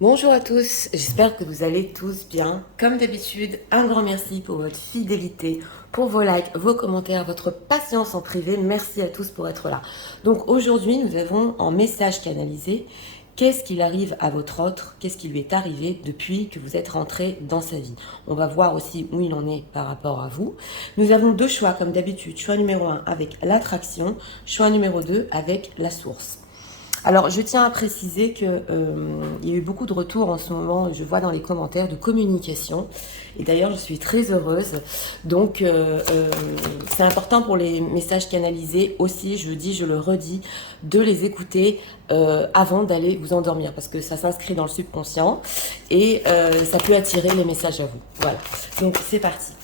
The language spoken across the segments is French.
Bonjour à tous, j'espère que vous allez tous bien. Comme d'habitude, un grand merci pour votre fidélité, pour vos likes, vos commentaires, votre patience en privé. Merci à tous pour être là. Donc aujourd'hui, nous avons en message canalisé qu'est-ce qu'il arrive à votre autre, qu'est-ce qui lui est arrivé depuis que vous êtes rentré dans sa vie. On va voir aussi où il en est par rapport à vous. Nous avons deux choix comme d'habitude. Choix numéro 1 avec l'attraction, choix numéro 2 avec la source. Alors, je tiens à préciser que il y a eu beaucoup de retours en ce moment, je vois dans les commentaires, de communication. Et d'ailleurs, je suis très heureuse. Donc, c'est important pour les messages canalisés aussi, je dis, je le redis, de les écouter avant d'aller vous endormir. Parce que ça s'inscrit dans le subconscient et ça peut attirer les messages à vous. Voilà. Donc, c'est parti.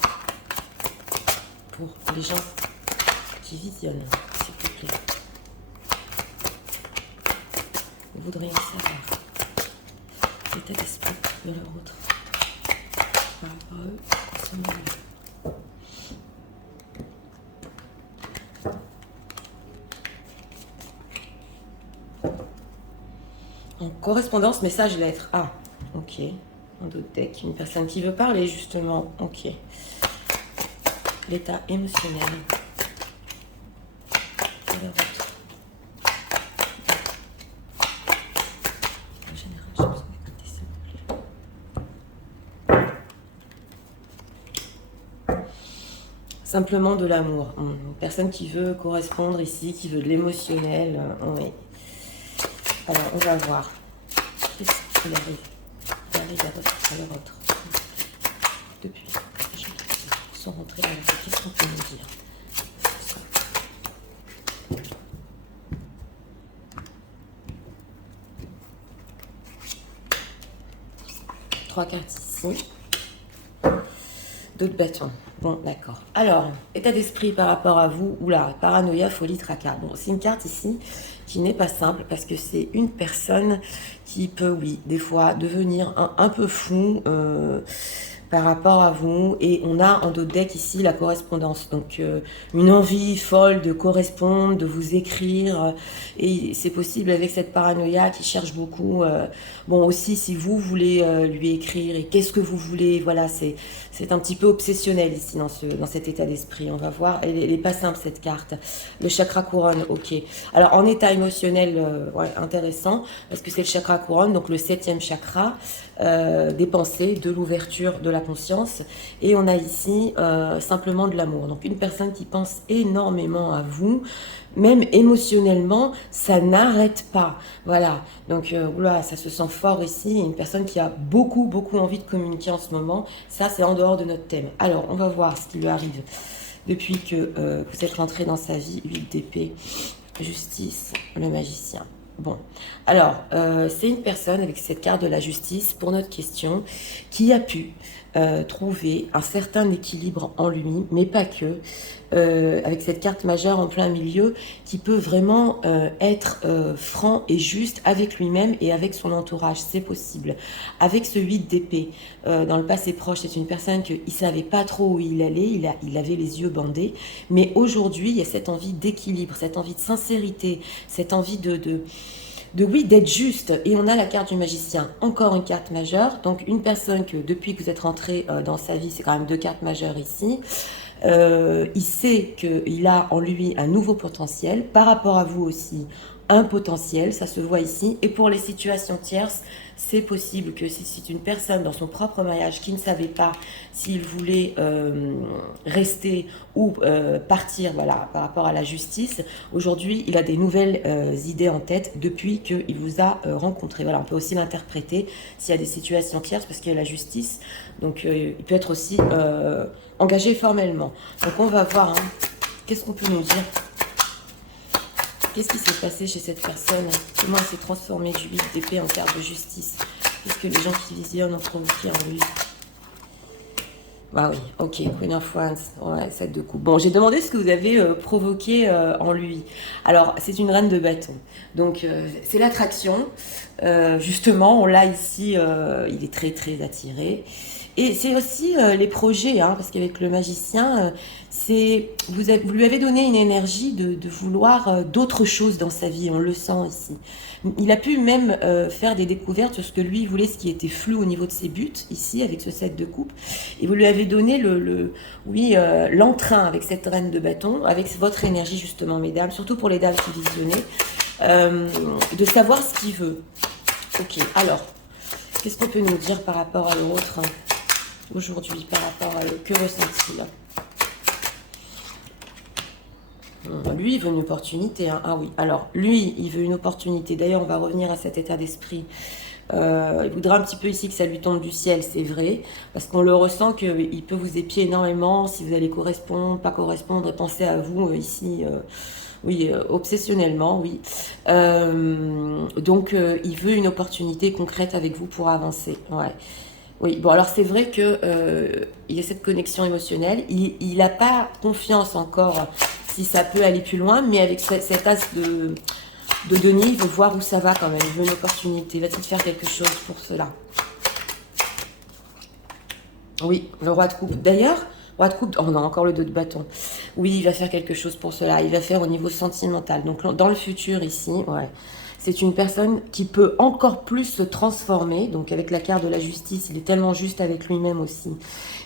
Pour les gens qui visionnent, s'il vous plaît. Vous voudriez savoir l'état d'esprit de leur autre par rapport à eux en ce moment. En correspondance, message, lettre. Ah, ok. Un autre deck, une personne qui veut parler justement. Ok. L'état émotionnel de leur autre. En général, j'ai besoin d'écouter, s'il vous plaît. Simplement de l'amour. Une personne qui veut correspondre ici, qui veut de l'émotionnel. Oui. Alors, on va voir. Qu'est-ce qui arrive à leur autre depuis que ils sont rentrés dans la vie. Qu'est-ce qu'on peut nous dire? 3 cartes ici. D'autres bâtons. Bon, d'accord. Alors, état d'esprit par rapport à vous. Oula, paranoïa, folie, tracas. Bon, c'est une carte ici qui n'est pas simple parce que c'est une personne qui peut, oui, des fois devenir un peu fou par rapport à vous. Et on a en dos de deck ici la correspondance. Donc, une envie folle de correspondre, de vous écrire. Et c'est possible avec cette paranoïa qui cherche beaucoup. Bon, aussi, si vous voulez lui écrire et qu'est-ce que vous voulez, voilà, c'est un petit peu obsessionnel ici dans cet état d'esprit. On va voir. Elle n'est pas simple cette carte. Le chakra couronne, ok. Alors en état émotionnel, ouais, intéressant, parce que c'est le chakra couronne, donc le 7e chakra, des pensées, de l'ouverture, de la conscience. Et on a ici simplement de l'amour. Donc une personne qui pense énormément à vous, même émotionnellement, ça n'arrête pas. Voilà. Donc, oula, ça se sent fort ici. Une personne qui a beaucoup envie de communiquer en ce moment. Ça, c'est en dehors de notre thème. Alors, on va voir ce qui lui arrive depuis que vous êtes rentré dans sa vie. 8 d'épée, justice, le magicien. Bon, alors, c'est une personne avec cette carte de la justice pour notre question qui a pu trouver un certain équilibre en lui, mais pas que, avec cette carte majeure en plein milieu, qui peut vraiment être franc et juste avec lui-même et avec son entourage, c'est possible. Avec ce 8 d'épée, dans le passé proche, c'est une personne qui ne savait pas trop où il allait, il avait les yeux bandés, mais aujourd'hui, il y a cette envie d'équilibre, cette envie de sincérité, cette envie oui, d'être juste. Et on a la carte du magicien, encore une carte majeure. Donc une personne que depuis que vous êtes rentré dans sa vie, c'est quand même 2 cartes majeures ici. Il sait qu'il a en lui un nouveau potentiel. Par rapport à vous aussi, un potentiel, ça se voit ici. Et pour les situations tierces, c'est possible que si c'est une personne dans son propre mariage qui ne savait pas s'il voulait rester ou partir, voilà, par rapport à la justice, aujourd'hui, il a des nouvelles idées en tête depuis qu'il vous a rencontré. Voilà, on peut aussi l'interpréter s'il y a des situations tierces, parce qu'il y a la justice, donc il peut être aussi engagé formellement. Donc on va voir, hein, qu'est-ce qu'on peut nous dire? Qu'est-ce qui s'est passé chez cette personne? Comment elle s'est transformée du 8 d'épée en carte de justice? Qu'est-ce que les gens qui visionnent ont provoqué en lui? Bah oui, ok, Queen of Wands, ouais, 7 de coupe. Bon, j'ai demandé ce que vous avez provoqué en lui. Alors, c'est une reine de bâton. Donc, c'est l'attraction. Justement, on l'a ici, il est très attiré. Et c'est aussi les projets, hein, parce qu'avec le magicien, vous lui avez donné une énergie de vouloir d'autres choses dans sa vie, on le sent ici. Il a pu même faire des découvertes sur ce que lui voulait, ce qui était flou au niveau de ses buts, ici, avec ce 7 de coupe. Et vous lui avez donné oui, l'entrain avec cette reine de bâton, avec votre énergie justement, mesdames, surtout pour les dames qui visionnaient, de savoir ce qu'il veut. Ok, alors, qu'est-ce qu'on peut nous dire par rapport à l'autre aujourd'hui, par rapport à que ressent-il? Lui, il veut une opportunité. Hein. Ah oui, alors, lui, il veut une opportunité. D'ailleurs, on va revenir à cet état d'esprit. Il voudra un petit peu ici que ça lui tombe du ciel, c'est vrai, parce qu'on le ressent qu'il peut vous épier énormément si vous allez correspondre, pas correspondre, penser à vous ici, oui, obsessionnellement, oui. Donc, il veut une opportunité concrète avec vous pour avancer, ouais. Oui, bon alors c'est vrai que il y a cette connexion émotionnelle, il n'a pas confiance encore si ça peut aller plus loin, mais avec cet as de Denis, il veut voir où ça va quand même, il veut une opportunité, va-t-il faire quelque chose pour cela? Oui, le roi de coupe. D'ailleurs, roi de coupe, oh on a encore le 2 de bâton. Oui, il va faire quelque chose pour cela, il va faire au niveau sentimental. Donc dans le futur ici, ouais, c'est une personne qui peut encore plus se transformer. Donc avec la carte de la justice, il est tellement juste avec lui-même aussi,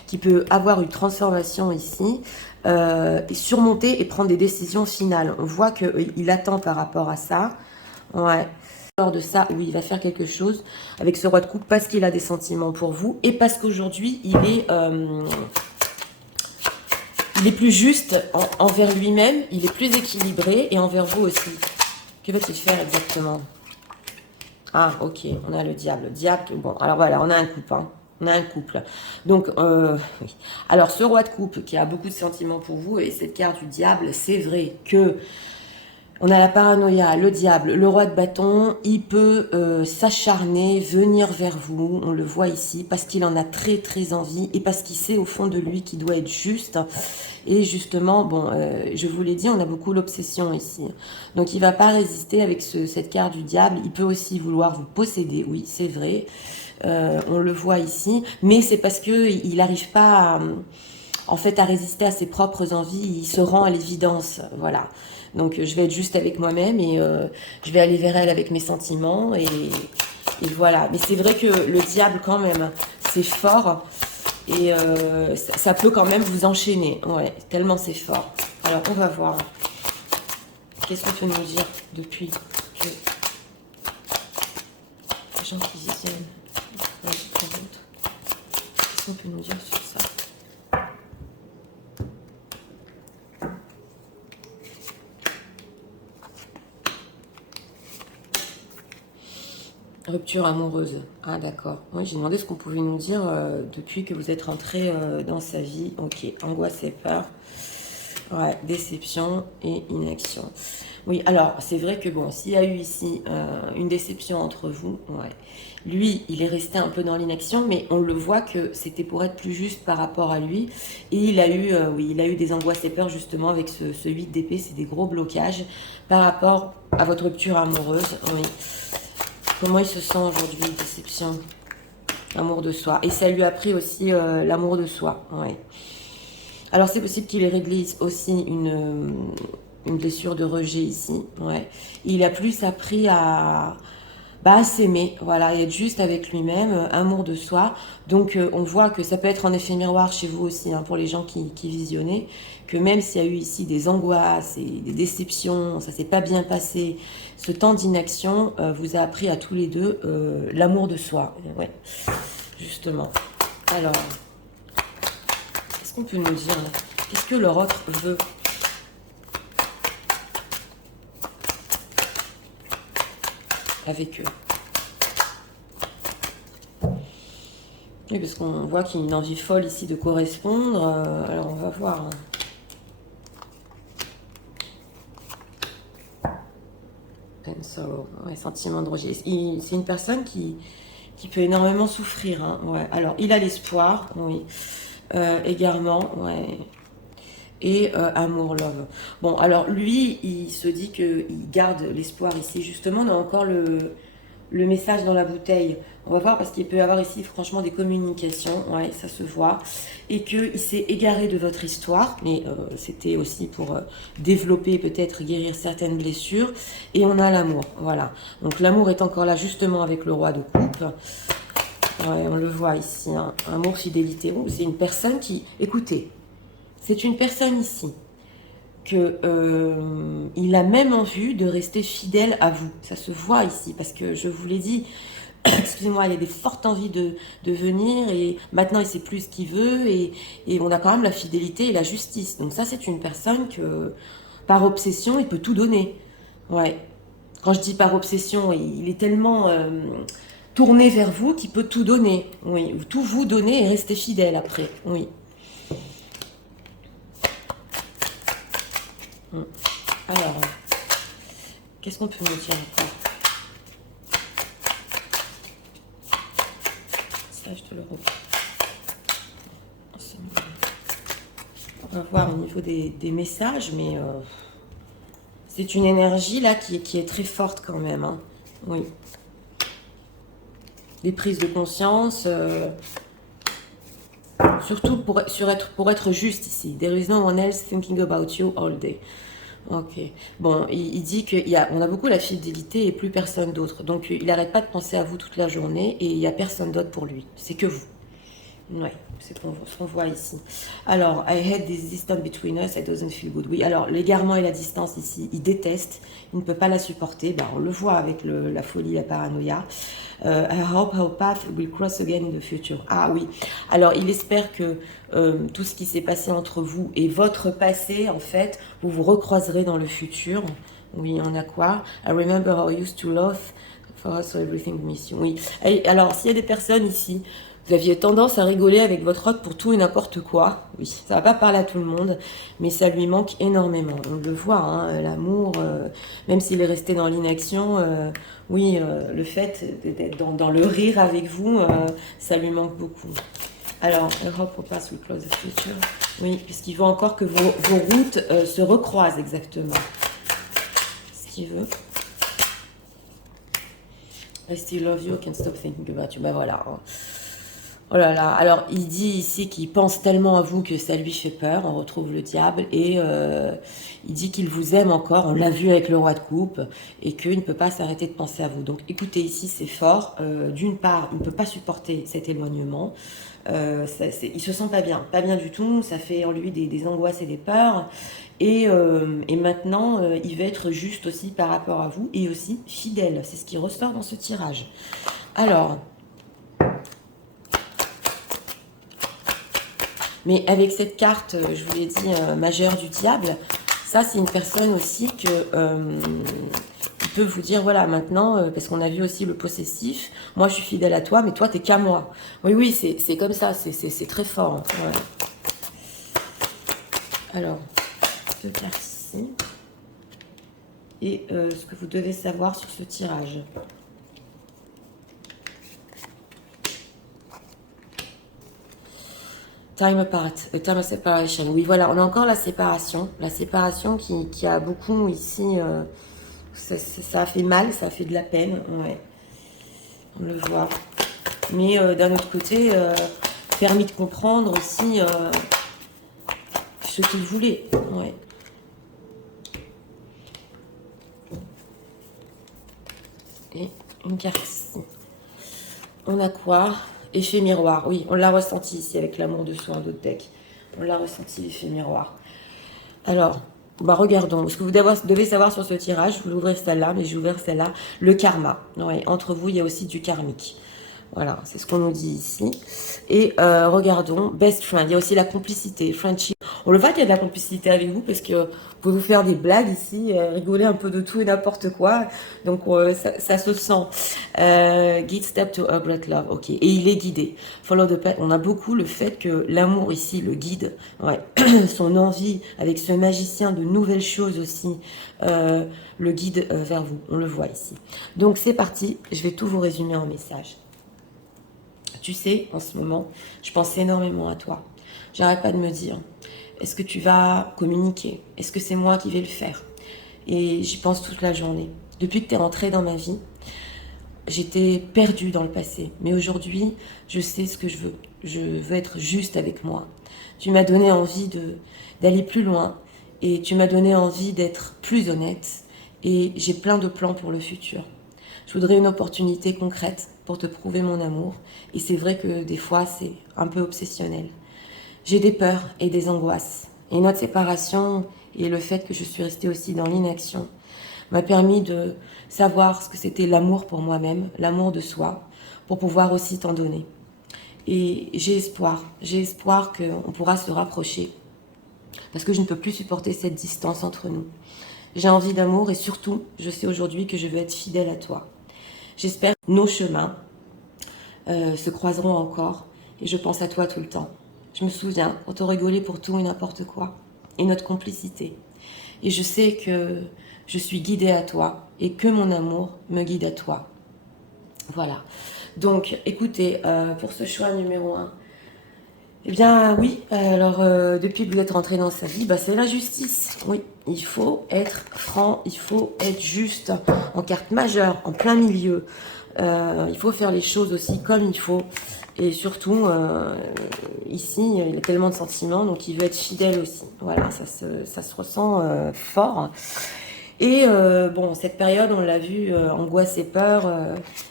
qui peut avoir une transformation ici, et surmonter et prendre des décisions finales. On voit qu'il attend par rapport à ça. Ouais. Lors de ça, oui, il va faire quelque chose avec ce roi de coupe parce qu'il a des sentiments pour vous et parce qu'aujourd'hui, il est plus juste envers lui-même, il est plus équilibré et envers vous aussi. Que va-t-il faire exactement? Ah, ok, on a le diable. Diable, bon, alors voilà, on a un couple, hein. On a un couple. Donc, oui. Alors, ce roi de coupe qui a beaucoup de sentiments pour vous et cette carte du diable, c'est vrai que on a la paranoïa, le diable, le roi de bâton, il peut s'acharner, venir vers vous, on le voit ici, parce qu'il en a très très envie et parce qu'il sait au fond de lui qu'il doit être juste. Et justement, bon, je vous l'ai dit, on a beaucoup l'obsession ici. Donc il va pas résister avec cette carte du diable, il peut aussi vouloir vous posséder, oui, c'est vrai. On le voit ici, mais c'est parce qu'il n'arrive pas en fait, à résister à ses propres envies, il se rend à l'évidence, voilà. Donc je vais être juste avec moi-même et je vais aller vers elle avec mes sentiments et voilà. Mais c'est vrai que le diable quand même, c'est fort et ça peut quand même vous enchaîner, ouais, tellement c'est fort. Alors on va voir. Qu'est-ce qu'on peut nous dire depuis que les gens qui viennent, qu'est-ce qu'on peut nous dire sur ça? Rupture amoureuse. Ah d'accord. Oui, j'ai demandé ce qu'on pouvait nous dire depuis que vous êtes rentré dans sa vie. Ok, angoisse et peur. Ouais, déception et inaction. Oui, alors c'est vrai que bon, s'il y a eu ici une déception entre vous, ouais, lui, il est resté un peu dans l'inaction, mais on le voit que c'était pour être plus juste par rapport à lui. Et il a eu, oui, il a eu des angoisses et peurs justement avec ce 8 d'épée, c'est des gros blocages par rapport à votre rupture amoureuse. Oui. Comment il se sent aujourd'hui? Déception, amour de soi. Et ça lui a pris aussi l'amour de soi. Ouais. Alors c'est possible qu'il ait réglé aussi une blessure de rejet ici. Ouais. Il a plus appris à s'aimer, voilà, et être juste avec lui-même, amour de soi. Donc on voit que ça peut être en effet miroir chez vous aussi, hein, pour les gens qui visionnaient, que même s'il y a eu ici des angoisses et des déceptions, ça s'est pas bien passé, ce temps d'inaction vous a appris à tous les deux l'amour de soi. Ouais, justement. Alors, qu'est-ce qu'on peut nous dire là? Qu'est-ce que leur autre veut? Avec eux. Oui, parce qu'on voit qu'il y a une envie folle ici de correspondre. Alors, on va voir. Pain, sorrow. Ouais, sentiment de rejet. C'est une personne qui peut énormément souffrir. Hein. Ouais. Alors, il a l'espoir, oui. Égarement, ouais. Et amour, love. Bon, alors lui, il se dit qu'il garde l'espoir ici. Justement, on a encore le message dans la bouteille. On va voir parce qu'il peut y avoir ici franchement des communications, ouais, ça se voit. Et qu'il s'est égaré de votre histoire, mais c'était aussi pour développer, peut-être guérir certaines blessures. Et on a l'amour, voilà. Donc l'amour est encore là justement avec le roi de coupe. Ouais, on le voit ici, hein. Amour, fidélité. Oh, c'est une personne qui... Écoutez, c'est une personne ici que il a même en vue de rester fidèle à vous. Ça se voit ici, parce que je vous l'ai dit, excusez-moi, il y a des fortes envies de venir, et maintenant il sait plus ce qu'il veut, et on a quand même la fidélité et la justice. Donc ça, c'est une personne que, par obsession, il peut tout donner. Ouais. Quand je dis par obsession, il est tellement tourné vers vous qu'il peut tout donner. Oui, tout vous donner et rester fidèle après. Oui. Alors, qu'est-ce qu'on peut me dire encore? Ça, je te le redis. On va voir au niveau des messages, mais c'est une énergie là qui est très forte quand même. Hein. Oui. Des prises de conscience, surtout pour être juste ici. There is no one else thinking about you all day. Ok. Bon, il dit qu'on a beaucoup la fidélité et plus personne d'autre. Donc, il n'arrête pas de penser à vous toute la journée et il n'y a personne d'autre pour lui. C'est que vous. Ouais, c'est ce qu'on voit ici. Alors, I had this distance between us, it doesn't feel good. Oui, alors, l'égarement et la distance ici, il déteste, il ne peut pas la supporter. Ben, on le voit avec la folie, la paranoïa. I hope our path will cross again in the future. Ah oui, alors il espère que tout ce qui s'est passé entre vous et votre passé, en fait, vous vous recroiserez dans le futur. Oui, on a quoi? I remember how I used to love for us, so everything miss you. Oui, et alors s'il y a des personnes ici, vous aviez tendance à rigoler avec votre hôte pour tout et n'importe quoi. Oui, ça va pas parler à tout le monde, mais ça lui manque énormément. On le voit, hein, l'amour, même s'il est resté dans l'inaction, oui, le fait d'être dans le rire avec vous, ça lui manque beaucoup. Alors, Europe will pass will close the future. Oui, puisqu'il veut encore que vos routes se recroisent exactement. Ce qu'il veut. I still love you, I can't stop thinking about you. Ben voilà. Hein. Oh là là, alors il dit ici qu'il pense tellement à vous que ça lui fait peur, on retrouve le diable, et il dit qu'il vous aime encore, on l'a vu avec le roi de coupe, et qu'il ne peut pas s'arrêter de penser à vous. Donc écoutez, ici c'est fort, d'une part, il ne peut pas supporter cet éloignement, il se sent pas bien du tout, ça fait en lui des angoisses et des peurs, et maintenant il va être juste aussi par rapport à vous, et aussi fidèle, c'est ce qui ressort dans ce tirage. Alors... Mais avec cette carte, je vous l'ai dit, majeure du diable, ça c'est une personne aussi que il peut vous dire, voilà, maintenant, parce qu'on a vu aussi le possessif, moi je suis fidèle à toi, mais toi t'es qu'à moi. Oui, oui, c'est comme ça, c'est très fort. Hein, ouais. Alors, deux cartes ici. Et ce que vous devez savoir sur ce tirage. Time apart, time of separation. Oui, voilà, on a encore la séparation qui a beaucoup ici, ça a fait mal, ça a fait de la peine, ouais, on le voit. Mais d'un autre côté, permis de comprendre aussi ce qu'il voulait, ouais. Et une carte ici. On a quoi? Effet miroir, oui, on l'a ressenti ici avec l'amour de soi, d'autres decks. On l'a ressenti, l'effet miroir. Alors, bah regardons. Ce que vous devez savoir sur ce tirage, je vais ouvrir celle-là, mais j'ai ouvert celle-là. Le karma. Ouais, entre vous, il y a aussi du karmique. Voilà, c'est ce qu'on nous dit ici. Et regardons, best friend. Il y a aussi la complicité, friendship. On le voit qu'il y a de la complicité avec vous parce que vous pouvez vous faire des blagues ici, rigoler un peu de tout et n'importe quoi. Donc ça se sent. Guide step to a great love. Ok. Et il est guidé. Follow the path. On a beaucoup le fait que l'amour ici le guide. Ouais. Son envie avec ce magicien de nouvelles choses aussi le guide vers vous. On le voit ici. Donc c'est parti. Je vais tout vous résumer en message. Tu sais, en ce moment, je pense énormément à toi. J'arrête pas de me dire, est-ce que tu vas communiquer? Est-ce que c'est moi qui vais le faire? Et j'y pense toute la journée. Depuis que tu es rentré dans ma vie, j'étais perdue dans le passé. Mais aujourd'hui, je sais ce que je veux. Je veux être juste avec moi. Tu m'as donné envie d'aller plus loin et tu m'as donné envie d'être plus honnête. Et j'ai plein de plans pour le futur. Je voudrais une opportunité concrète pour te prouver mon amour. Et c'est vrai que des fois, c'est un peu obsessionnel. J'ai des peurs et des angoisses. Et notre séparation et le fait que je suis restée aussi dans l'inaction m'a permis de savoir ce que c'était l'amour pour moi-même, l'amour de soi, pour pouvoir aussi t'en donner. Et j'ai espoir qu'on pourra se rapprocher, parce que je ne peux plus supporter cette distance entre nous. J'ai envie d'amour et surtout, je sais aujourd'hui que je veux être fidèle à toi. J'espère que nos chemins se croiseront encore et je pense à toi tout le temps. Je me souviens quand on rigolait pour tout et n'importe quoi et notre complicité. Et je sais que je suis guidée à toi et que mon amour me guide à toi. Voilà. Donc, écoutez, pour ce choix numéro 1, eh bien oui, alors depuis que vous êtes rentré dans sa vie, bah, c'est la justice. Oui, il faut être franc, il faut être juste en carte majeure, en plein milieu. Il faut faire les choses aussi comme il faut. Et surtout, ici, il a tellement de sentiments, donc il veut être fidèle aussi. Voilà, ça se ressent fort. Et bon, cette période, on l'a vu, angoisse et peur,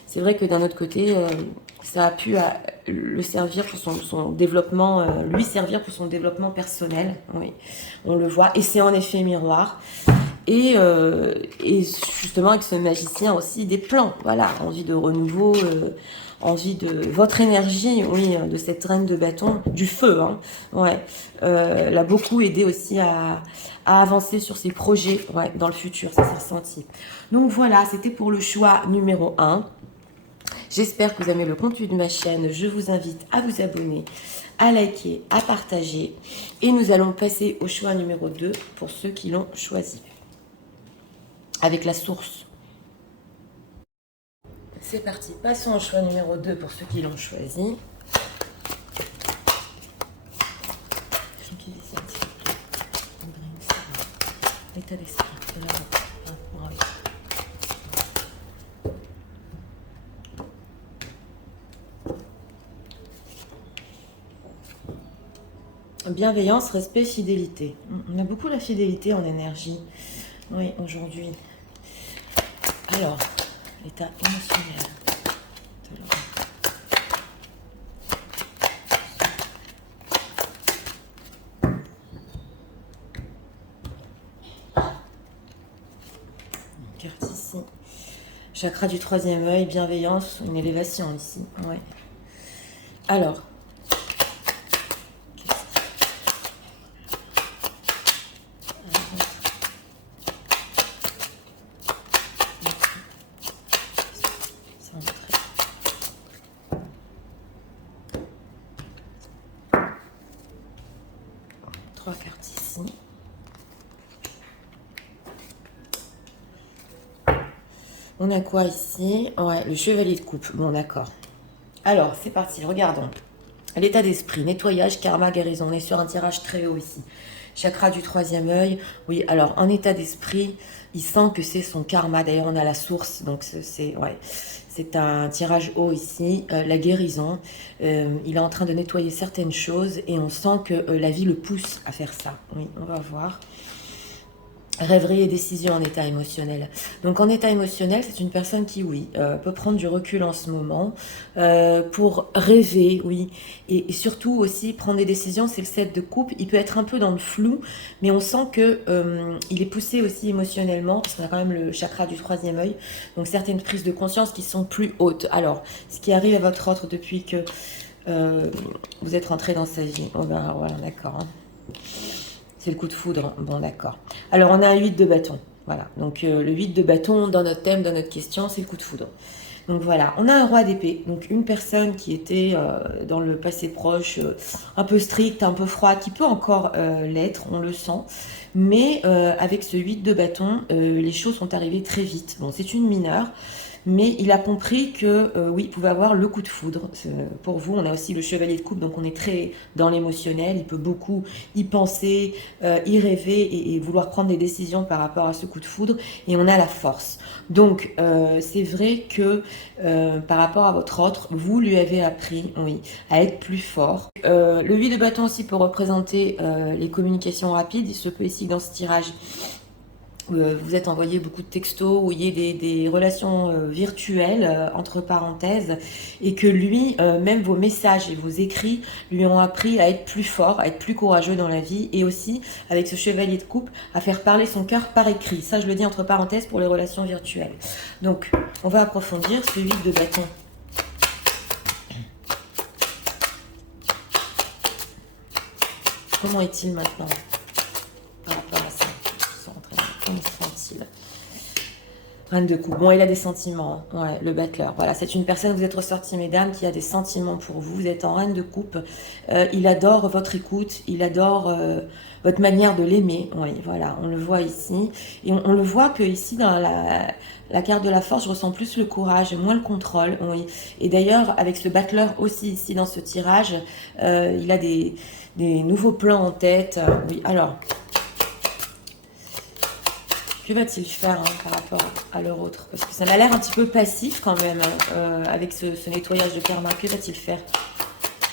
c'est vrai que d'un autre côté, ça a pu le servir pour son développement, lui servir pour son développement personnel. Oui, on le voit. Et c'est en effet miroir. Et justement, avec ce magicien aussi, des plans. Voilà, envie de renouveau, envie de votre énergie, oui, de cette reine de bâton, du feu, hein, ouais, l'a beaucoup aidé aussi à avancer sur ses projets, ouais, dans le futur, ça s'est ressenti. Donc voilà, c'était pour le choix numéro 1. J'espère que vous aimez le contenu de ma chaîne. Je vous invite à vous abonner, à liker, à partager. Et nous allons passer au choix numéro 2 pour ceux qui l'ont choisi. Avec la source. C'est parti, passons au choix numéro 2 pour ceux qui l'ont choisi. L'état d'esprit. Bienveillance, respect, fidélité. On a beaucoup la fidélité en énergie. Oui, aujourd'hui. Alors, l'état émotionnel. Carte ici. Chakra du troisième œil, bienveillance, une élévation ici. Ouais. Alors. Trois cartes ici. On a quoi ici? Ouais, le chevalier de coupe. Bon, d'accord. Alors, c'est parti, regardons. L'état d'esprit, nettoyage, karma, guérison. On est sur un tirage très haut ici. Chakra du troisième œil. Oui, alors, en état d'esprit, il sent que c'est son karma. D'ailleurs, on a la source, donc c'est ouais, c'est un tirage haut ici. La guérison, il est en train de nettoyer certaines choses et on sent que la vie le pousse à faire ça. Oui, on va voir. Rêverie et décision en état émotionnel. Donc en état émotionnel, c'est une personne qui, oui, peut prendre du recul en ce moment pour rêver, oui, et surtout aussi prendre des décisions. C'est le 7 de coupe. Il peut être un peu dans le flou, mais on sent que il est poussé aussi émotionnellement, parce qu'on a quand même le chakra du troisième œil. Donc certaines prises de conscience qui sont plus hautes. Alors, ce qui arrive à votre autre depuis que vous êtes rentré dans sa vie. Oh ben voilà, d'accord. Hein. C'est le coup de foudre. Bon, d'accord. Alors, on a un 8 de bâton. Voilà. Donc, le 8 de bâton, dans notre thème, dans notre question, c'est le coup de foudre. Donc, voilà. On a un roi d'épée. Donc, une personne qui était dans le passé proche, un peu stricte, un peu froide, qui peut encore l'être, on le sent. Mais avec ce 8 de bâton, les choses sont arrivées très vite. Bon, c'est une mineure. mais il a compris que oui, il pouvait avoir le coup de foudre. Pour vous, on a aussi le chevalier de coupe, donc on est très dans l'émotionnel, il peut beaucoup y penser, y rêver et vouloir prendre des décisions par rapport à ce coup de foudre, et on a la force. Donc c'est vrai que par rapport à votre autre, vous lui avez appris, oui, à être plus fort. Le 8 de bâton aussi peut représenter les communications rapides. Il se peut ici dans ce tirage vous êtes envoyé beaucoup de textos, où il y a des relations virtuelles, entre parenthèses, et que lui, même vos messages et vos écrits lui ont appris à être plus fort, à être plus courageux dans la vie, et aussi, avec ce chevalier de coupe, à faire parler son cœur par écrit. Ça, je le dis entre parenthèses pour les relations virtuelles. Donc, on va approfondir ce 8 de bâton. Comment est-il maintenant par rapport à ça? Comment se sent-il? Reine de coupe. Bon, il a des sentiments. Hein. Ouais, le battleur. Voilà, c'est une personne, vous êtes ressortie, mesdames, qui a des sentiments pour vous. Vous êtes en reine de coupe. Il adore votre écoute. Il adore votre manière de l'aimer. Oui, voilà, on le voit ici. Et on le voit que ici, dans la carte de la force, je ressens plus le courage, moins le contrôle. Oui. Et d'ailleurs, avec ce battleur aussi ici dans ce tirage, il a des nouveaux plans en tête. Oui, alors... Que va-t-il faire par rapport à leur autre? Parce que ça m'a l'air un petit peu passif quand même, avec ce nettoyage de karma. Que va-t-il faire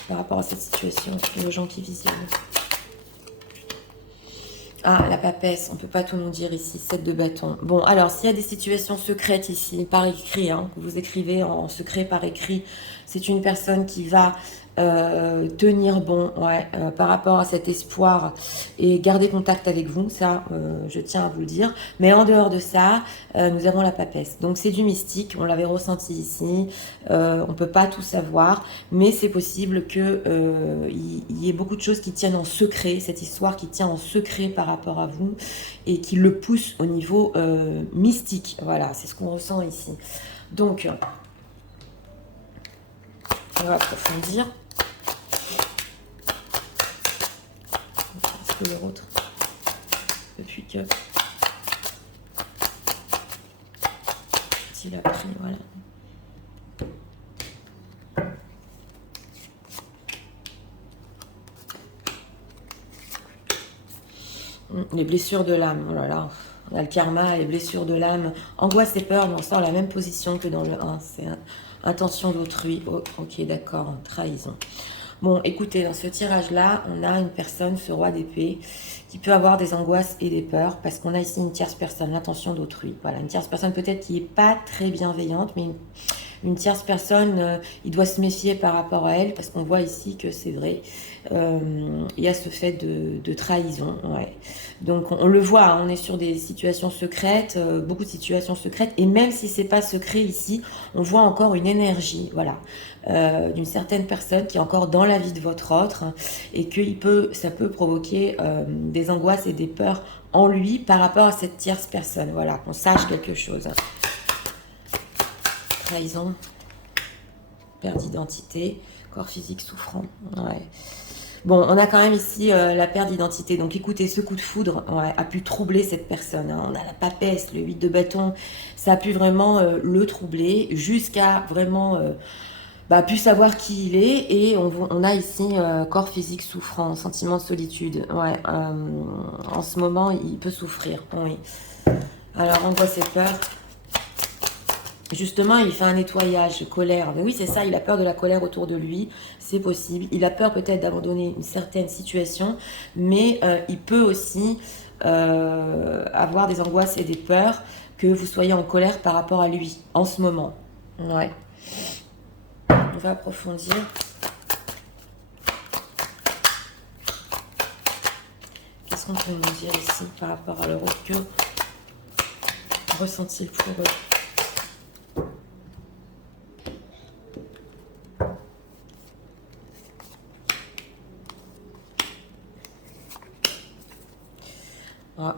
par rapport à cette situation et aux gens qui visionnent? Ah, la papesse, on ne peut pas tout nous dire ici, 7 de bâton. Bon, alors, s'il y a des situations secrètes ici, par écrit, que vous écrivez en secret par écrit, c'est une personne qui va tenir bon par rapport à cet espoir et garder contact avec vous, ça je tiens à vous le dire. Mais en dehors de ça, nous avons la papesse. Donc c'est du mystique, on l'avait ressenti ici, on ne peut pas tout savoir, mais c'est possible qu'il y ait beaucoup de choses qui tiennent en secret, cette histoire qui tient en secret par rapport à vous et qui le pousse au niveau mystique. Voilà, c'est ce qu'on ressent ici. Donc, on va approfondir. Est-ce que leur autre, depuis que il a pris, voilà. Les blessures de l'âme, oh là là, on a le karma, les blessures de l'âme, angoisse et peur, mais on sort la même position que dans le 1, c'est intention d'autrui, oh, ok d'accord, trahison. Bon, écoutez, dans ce tirage-là, on a une personne, ce roi d'épée, qui peut avoir des angoisses et des peurs, parce qu'on a ici une tierce personne, l'intention d'autrui. Voilà, une tierce personne peut-être qui n'est pas très bienveillante, mais une tierce personne, il doit se méfier par rapport à elle, parce qu'on voit ici que c'est vrai, il y a ce fait de trahison. Ouais. Donc on le voit, on est sur des situations secrètes, beaucoup de situations secrètes, et même si c'est pas secret ici, on voit encore une énergie, voilà, d'une certaine personne qui est encore dans la vie de votre autre, et que ça peut provoquer des angoisses et des peurs en lui par rapport à cette tierce personne, voilà, qu'on sache quelque chose. Trahison, perte d'identité, corps physique souffrant. Ouais. Bon, on a quand même ici la perte d'identité. Donc écoutez, ce coup de foudre a pu troubler cette personne. Hein. On a la papesse, le 8 de bâton. Ça a pu vraiment le troubler jusqu'à vraiment plus savoir qui il est. Et on a ici corps physique souffrant, sentiment de solitude. Ouais, en ce moment, il peut souffrir. Oui. Alors, angoisse et peur. Justement, il fait un nettoyage, colère. Mais oui, c'est ça, il a peur de la colère autour de lui. C'est possible. Il a peur peut-être d'abandonner une certaine situation, mais il peut aussi avoir des angoisses et des peurs que vous soyez en colère par rapport à lui, en ce moment. Ouais. On va approfondir. Qu'est-ce qu'on peut nous dire ici par rapport à leur autre que ressent-il pour eux?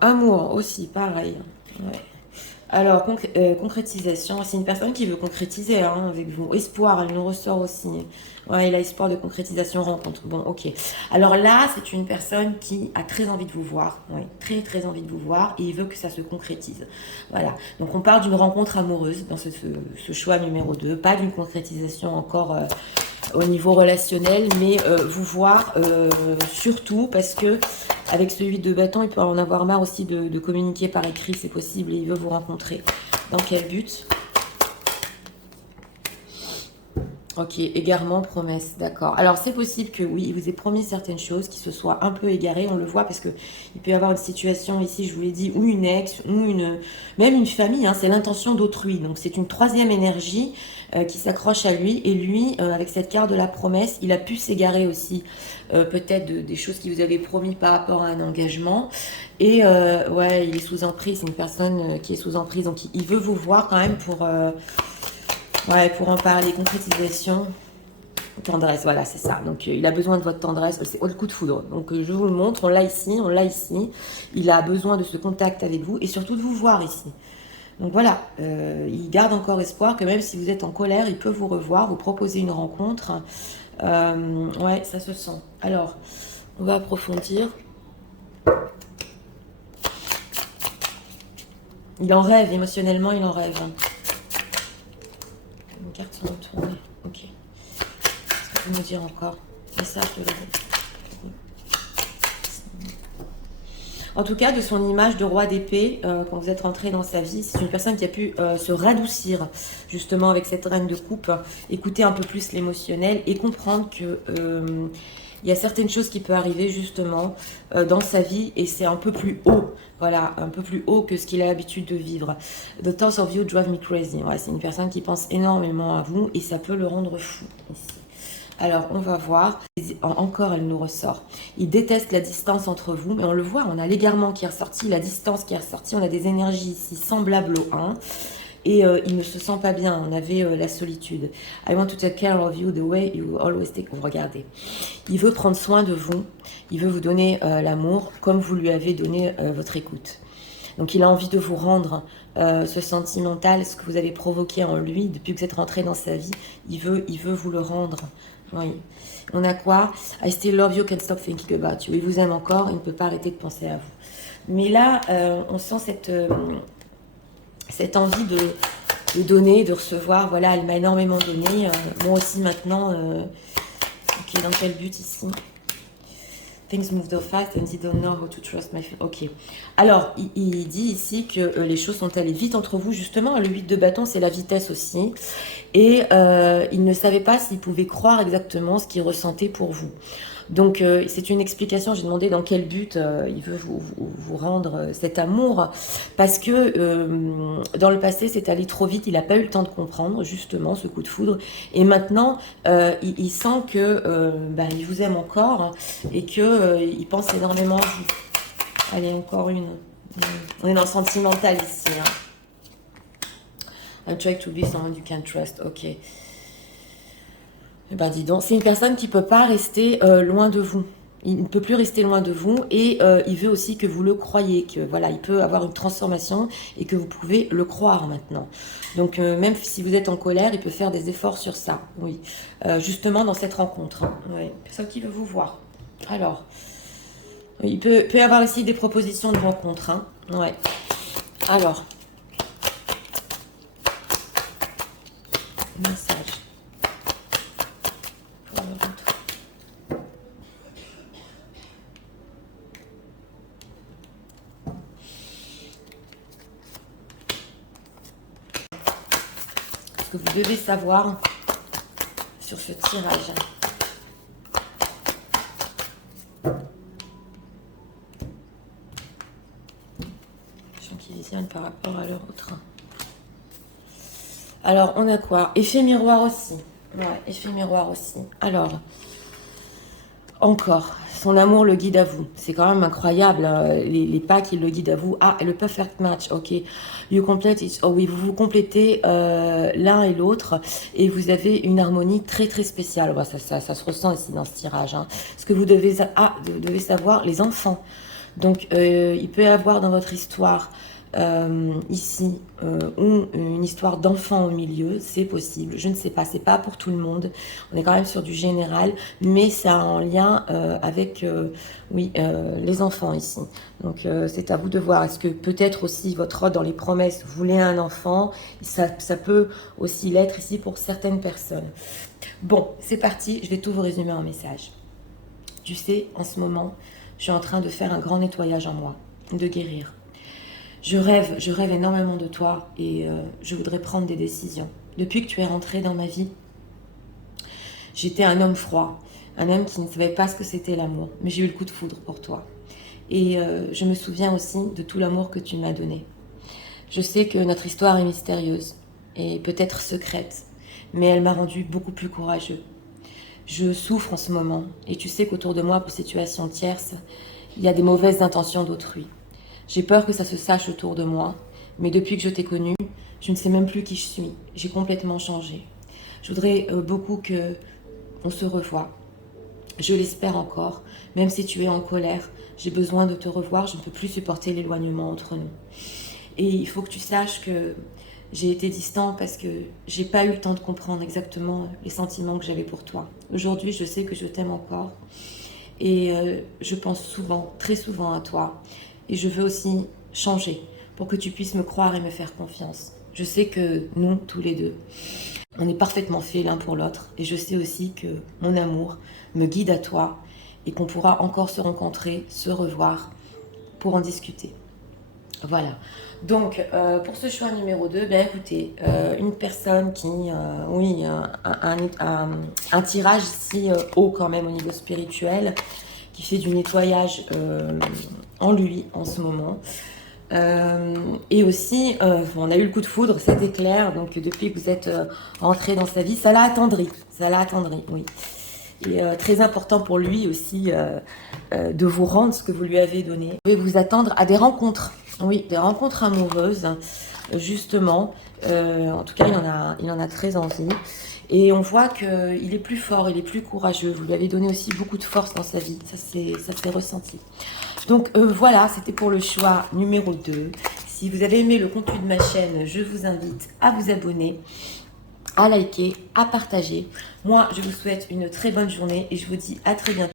Amour aussi, pareil. Ouais. Alors, concrétisation, c'est une personne qui veut concrétiser hein, avec vous. Espoir, elle nous ressort aussi. Ouais, il a espoir de concrétisation, rencontre. Bon, ok. Alors là, c'est une personne qui a très envie de vous voir. Oui, très très envie de vous voir et il veut que ça se concrétise. Voilà. Donc on parle d'une rencontre amoureuse dans ce choix numéro 2. Pas d'une concrétisation encore au niveau relationnel, mais vous voir surtout parce que avec ce 8 de bâton, il peut en avoir marre aussi de communiquer par écrit, c'est possible, et il veut vous rencontrer. Dans quel but? Ok, égarement, promesse, d'accord. Alors c'est possible que oui, il vous ait promis certaines choses qui se soient un peu égarées, on le voit parce que il peut y avoir une situation ici, je vous l'ai dit, ou une ex, ou même une famille, hein, c'est l'intention d'autrui. Donc c'est une troisième énergie qui s'accroche à lui et lui, avec cette carte de la promesse, il a pu s'égarer aussi peut-être des choses qu'il vous avait promis par rapport à un engagement. Et ouais, il est sous emprise, c'est une personne qui est sous emprise, donc il veut vous voir quand même pour... ouais, pour en parler, concrétisation, tendresse, voilà, c'est ça. Donc, il a besoin de votre tendresse, c'est le coup de foudre. Donc, je vous le montre, on l'a ici, on l'a ici. Il a besoin de ce contact avec vous et surtout de vous voir ici. Donc, voilà, il garde encore espoir que même si vous êtes en colère, il peut vous revoir, vous proposer une rencontre. Ouais, ça se sent. Alors, on va approfondir. Il en rêve, émotionnellement, il en rêve. Une carte sont retournées. Ok. Qu'est-ce que vous me dire encore? Message de la vie. En tout cas, de son image de roi d'épée, quand vous êtes rentré dans sa vie, c'est une personne qui a pu se radoucir justement avec cette reine de coupe, écouter un peu plus l'émotionnel et comprendre que il y a certaines choses qui peuvent arriver justement dans sa vie et c'est un peu plus haut, voilà, un peu plus haut que ce qu'il a l'habitude de vivre. The thoughts of you drive me crazy. Ouais, c'est une personne qui pense énormément à vous et ça peut le rendre fou ici. Alors, on va voir. Encore, elle nous ressort. Il déteste la distance entre vous, mais on le voit, on a l'égarement qui est ressorti, la distance qui est ressortie, on a des énergies ici semblables au 1. Et il ne se sent pas bien, on avait la solitude. I want to take care of you the way you always take. Regardez, il veut prendre soin de vous, il veut vous donner l'amour comme vous lui avez donné votre écoute. Donc il a envie de vous rendre ce sentimental, ce que vous avez provoqué en lui depuis que vous êtes rentré dans sa vie, il veut vous le rendre. Oui. On a quoi? I still love you, can't stop thinking about you. Il vous aime encore, il ne peut pas arrêter de penser à vous. Mais là, on sent cette envie de donner, de recevoir. Voilà, elle m'a énormément donné. Moi aussi maintenant. Ok, dans quel but ici? Things move so fast and they don't know how to trust my feelings. Ok. Alors, il dit ici que les choses sont allées vite entre vous. Justement, le 8 de bâton, c'est la vitesse aussi. Et il ne savait pas s'il pouvait croire exactement ce qu'il ressentait pour vous. Donc, c'est une explication. J'ai demandé dans quel but il veut vous rendre cet amour. Parce que dans le passé, c'est allé trop vite. Il n'a pas eu le temps de comprendre, justement, ce coup de foudre. Et maintenant, il sent que il vous aime encore et qu'il pense énormément à vous. Allez, encore une. On est dans le sentimental ici. Hein. I'm trying to be someone you can trust. Ok. Eh ben dis donc, c'est une personne qui ne peut pas rester loin de vous. Il ne peut plus rester loin de vous et il veut aussi que vous le croyiez, que voilà, il peut avoir une transformation et que vous pouvez le croire maintenant. Donc même si vous êtes en colère, il peut faire des efforts sur ça, oui. Justement dans cette rencontre. Hein. Oui. Personne qui veut vous voir. Alors, il peut y avoir aussi des propositions de rencontre. Hein. Ouais. Alors, message. Que vous devez savoir sur ce tirage. Gens qui visionnent par rapport à leur autre. Alors, on a quoi? Effet miroir aussi. Ouais, effet miroir aussi. Alors, encore, son amour le guide à vous. C'est quand même incroyable, hein, les pas qui le guident à vous. Ah, le perfect match, ok. You complete it. Oh oui, vous complétez l'un et l'autre et vous avez une harmonie très très spéciale. Bah, ça se ressent ici dans ce tirage. Hein. Ce que vous devez savoir, les enfants. Donc, il peut y avoir dans votre histoire ici ont une histoire d'enfant au milieu, c'est possible, je ne sais pas, c'est pas pour tout le monde, on est quand même sur du général, mais ça a un lien avec oui, les enfants ici. Donc c'est à vous de voir, est-ce que peut-être aussi votre ordre dans les promesses voulait un enfant, ça peut aussi l'être ici pour certaines personnes. Bon, c'est parti, je vais tout vous résumer en message. Tu sais, en ce moment, je suis en train de faire un grand nettoyage en moi, de guérir. Je rêve énormément de toi et je voudrais prendre des décisions. Depuis que tu es rentré dans ma vie, j'étais un homme froid, un homme qui ne savait pas ce que c'était l'amour, mais j'ai eu le coup de foudre pour toi. Et je me souviens aussi de tout l'amour que tu m'as donné. Je sais que notre histoire est mystérieuse et peut-être secrète, mais elle m'a rendu beaucoup plus courageux. Je souffre en ce moment et tu sais qu'autour de moi, pour situation tierce, il y a des mauvaises intentions d'autrui. J'ai peur que ça se sache autour de moi, mais depuis que je t'ai connue, je ne sais même plus qui je suis. J'ai complètement changé. Je voudrais beaucoup que on se revoie. Je l'espère encore, même si tu es en colère. J'ai besoin de te revoir, je ne peux plus supporter l'éloignement entre nous. Et il faut que tu saches que j'ai été distant parce que j'ai pas eu le temps de comprendre exactement les sentiments que j'avais pour toi. Aujourd'hui, je sais que je t'aime encore et je pense souvent, très souvent à toi. Et je veux aussi changer pour que tu puisses me croire et me faire confiance. Je sais que nous, tous les deux, on est parfaitement faits l'un pour l'autre. Et je sais aussi que mon amour me guide à toi et qu'on pourra encore se rencontrer, se revoir pour en discuter. Voilà. Donc, pour ce choix numéro 2, ben écoutez, une personne qui, oui, un tirage ici haut quand même au niveau spirituel, qui fait du nettoyage en lui en ce moment. Et aussi, on a eu le coup de foudre, c'était clair, donc depuis que vous êtes rentré dans sa vie, ça l'a attendri, oui. Et très important pour lui aussi de vous rendre ce que vous lui avez donné. Vous pouvez vous attendre à des rencontres, oui, des rencontres amoureuses, justement. En tout cas, il en a très envie. Et on voit qu'il est plus fort, il est plus courageux. Vous lui avez donné aussi beaucoup de force dans sa vie, ça s'est ressenti. Donc voilà, c'était pour le choix numéro 2. Si vous avez aimé le contenu de ma chaîne, je vous invite à vous abonner, à liker, à partager. Moi, je vous souhaite une très bonne journée et je vous dis à très bientôt.